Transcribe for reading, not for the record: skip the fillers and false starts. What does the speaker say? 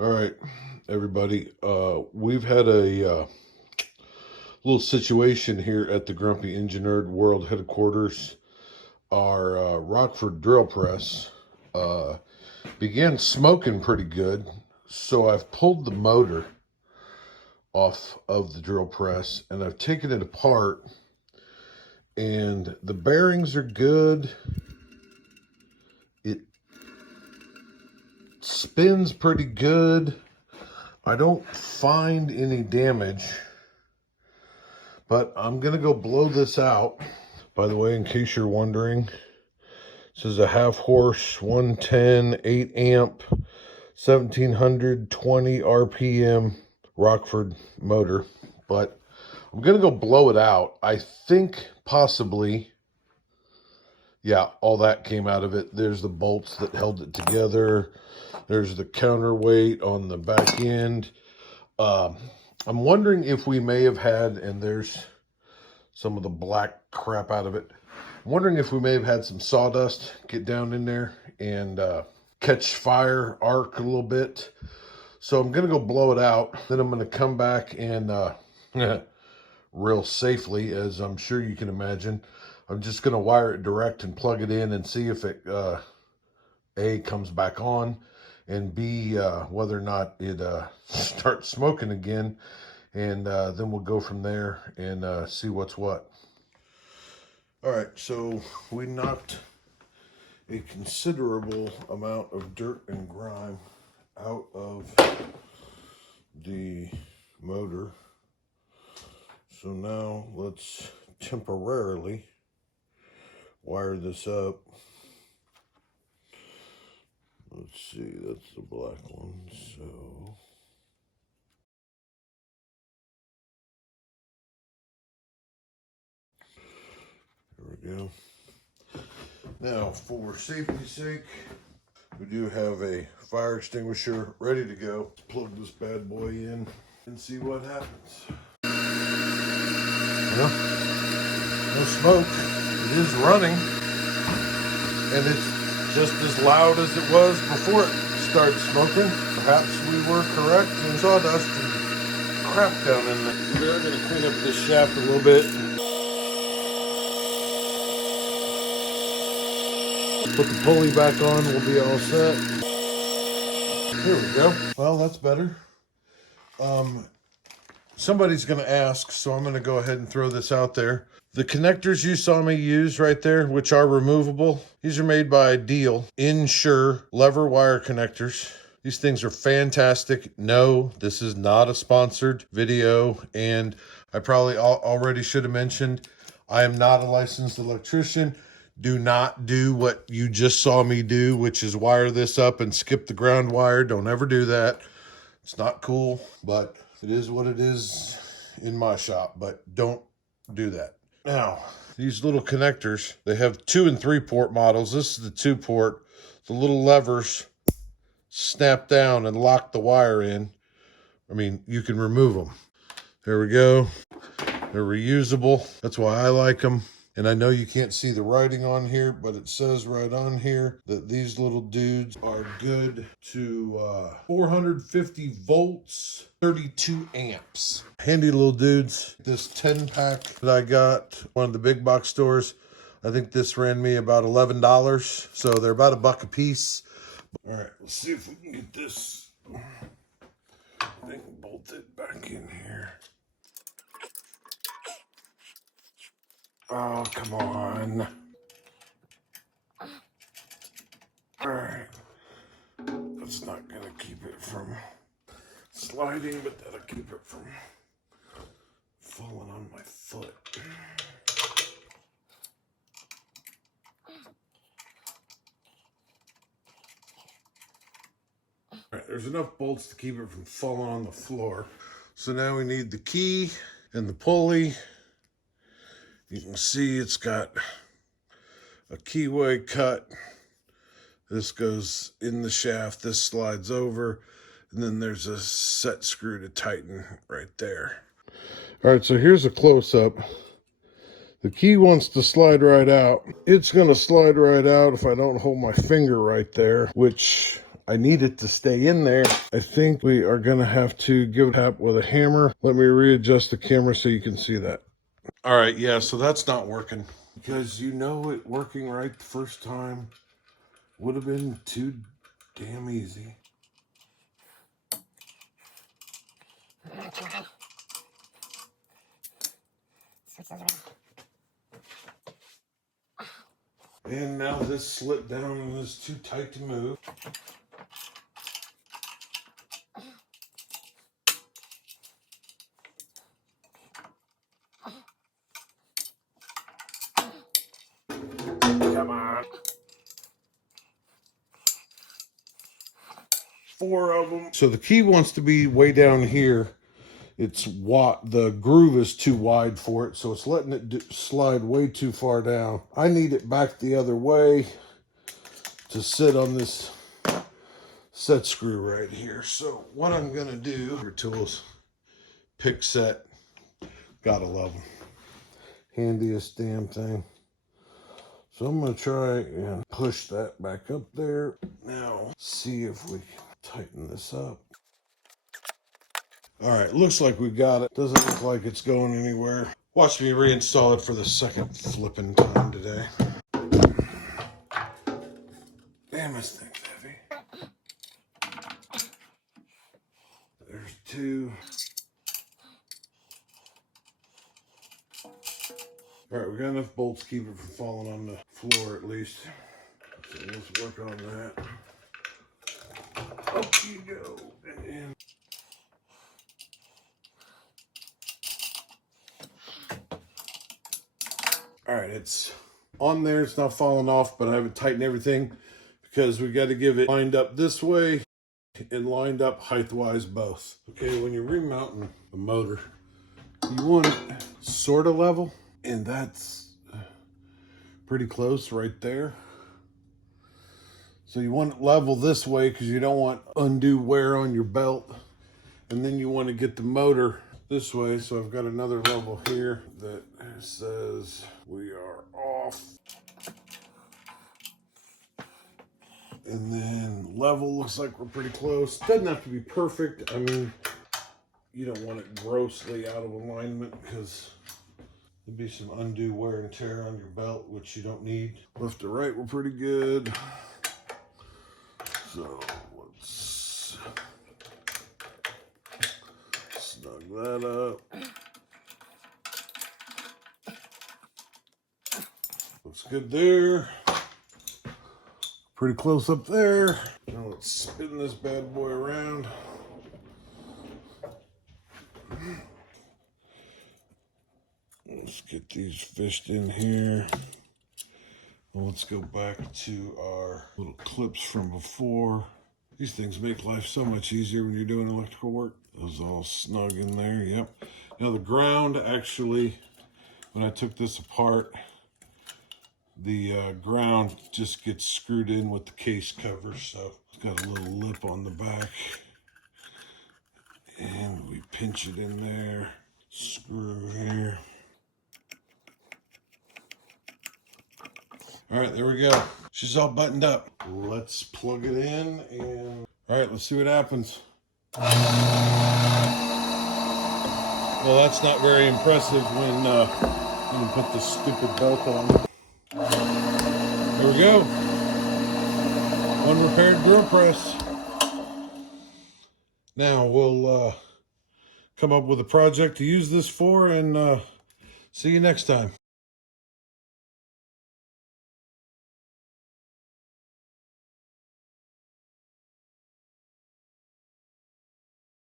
All right, everybody. We've had a little situation here at the Grumpy Engineered World headquarters. Our Rockford drill press began smoking pretty good, so I've pulled the motor off of the drill press and I've taken it apart, and the bearings are good. It spins pretty good. I don't find any damage, but I'm gonna go blow this out. By the way, in case you're wondering, this is a half horse 110 8 amp 1720 RPM Rockford motor, but I'm gonna go blow it out. I think possibly, yeah, all that came out of it. There's the bolts that held it together. There's the counterweight on the back end. I'm wondering if we may have had, and there's some of the black crap out of it. I'm wondering if we may have had some sawdust get down in there and catch fire, arc a little bit. So I'm going to go blow it out. Then I'm going to come back and real safely, as I'm sure you can imagine, I'm just going to wire it direct and plug it in and see if it, A, comes back on, and B, whether or not it starts smoking again. And then we'll go from there and see what's what. All right, so we knocked a considerable amount of dirt and grime out of the motor. So now let's temporarily wire this up. Let's see, that's the black one, so... There we go. Now, for safety's sake, we do have a fire extinguisher ready to go. Let's plug this bad boy in and see what happens. Well, no smoke. It is running, and it's just as loud as it was before it started smoking. Perhaps we were correct in sawdust and crap down in there. We're going to clean up this shaft a little bit. Put the pulley back on, we'll be all set. Here we go. Well, that's better. Somebody's going to ask, so I'm going to go ahead and throw this out there. The connectors you saw me use right there, which are removable, these are made by Deal Insure lever wire connectors. These things are fantastic. No, this is not a sponsored video, and I probably already should have mentioned, I am not a licensed electrician. Do not do what you just saw me do, which is wire this up and skip the ground wire. Don't ever do that. It's not cool, but it is what it is in my shop, but don't do that. Now, these little connectors, they have 2 and 3 port models. This is the 2 port. The little levers snap down and lock the wire in. I mean, you can remove them. There we go. They're reusable. That's why I like them. And I know you can't see the writing on here, but it says right on here that these little dudes are good to 450 volts, 32 amps. Handy little dudes. This 10-pack that I got, one of the big box stores, I think this ran me about $11. So they're about $1 a piece. All right, let's see if we can get this thing bolted back in here. Oh, come on. All right. That's not going to keep it from sliding, but that'll keep it from falling on my foot. All right, there's enough bolts to keep it from falling on the floor. So now we need the key and the pulley. You can see it's got a keyway cut. This goes in the shaft, this slides over, and then there's a set screw to tighten right there. All right, so here's a close-up. The key wants to slide right out. It's gonna slide right out if I don't hold my finger right there, which I need it to stay in there. I think we are gonna have to give it a tap with a hammer. Let me readjust the camera so you can see that. All right, yeah, so that's not working. Because you know it working right the first time would have been too damn easy. And now this slipped down and is too tight to move. Come on. 4 of them. So the key wants to be way down here. It's the groove is too wide for it, so it's letting it slide way too far down. I need it back the other way to sit on this set screw right here. So what I'm gonna do, your tools, pick set, gotta love them. Handiest damn thing. So I'm gonna try and push that back up there. Now, see if we can tighten this up. All right, looks like we got it. Doesn't look like it's going anywhere. Watch me reinstall it for the second flipping time today. Damn, this thing's heavy. There's 2. All right, we got enough bolts to keep it from falling on the floor at least. So let's work on that. Up you go. And all right, it's on there. It's not falling off, but I haven't tightened everything because we got to give it lined up this way and lined up height-wise both. Okay, when you're remounting the motor, you want it sort of level, and that's pretty close right there. So you want it level this way because you don't want undue wear on your belt. And then you want to get the motor this way. So I've got another level here that says we are off. And then level looks like we're pretty close. Doesn't have to be perfect. I mean, you don't want it grossly out of alignment because there'd be some undue wear and tear on your belt, which you don't need. Left to right, we're pretty good. So let's snug that up. Looks good there. Pretty close up there. Now let's spin this bad boy around. Let's get these fished in here. Let's go back to our little clips from before. These things make life so much easier when you're doing electrical work. Those all snug in there, yep. Now the ground actually, when I took this apart, the ground just gets screwed in with the case cover, so it's got a little lip on the back. And we pinch it in there, screw here. All right, there we go. She's all buttoned up. Let's plug it in and, all right, let's see what happens. Well, that's not very impressive when you put this stupid belt on. There we go. One repaired drill press. Now we'll come up with a project to use this for and see you next time.